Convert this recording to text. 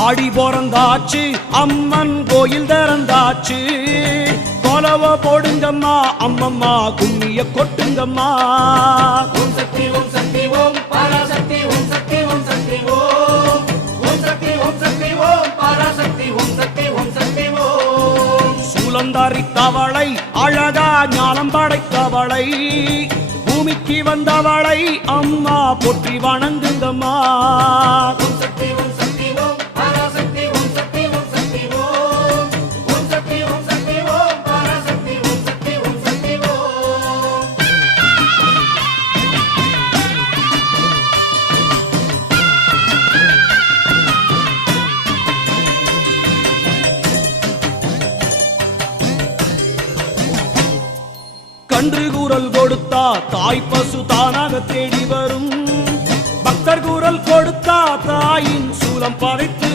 ஆடி பிறந்தாச்சு அம்மன் கோயில் திறந்தாச்சு கொலவ போடுங்கம்மா அம்மம்மா கும்மிய கொட்டுங்கம்மா. ஓம் சக்தி ஓம் சக்தி ஓம் பராசக்தி ஓம் சக்தி ஓம் சக்தி ஓம் ஓம் சக்தி ஓம் சக்தி ஓம் பராசக்தி ஓம் சக்தி ஓம் சக்தி ஓம். சூலந்தாரி தவளை அழகா ஞானம் படைத்தவளை பூமிக்கு வந்தவளை அம்மா போற்றி வணங்குங்கம்மா. ஓம் சக்தி ஓம் சக்தி ஓம் பராசக்தி ஓம் சக்தி ஓம் சக்தி ஓம் ஓம் சக்தி ஓம் சக்தி ஓம் பராசக்தி ஓம் சக்தி ஓம் சக்தி ஓம். கன்று கூறல் கொடுத்தா தாய் பசு தானாக தேடி வரும். பக்தர் கூறல் கொடுத்தா தாயின் சூலம் படைத்து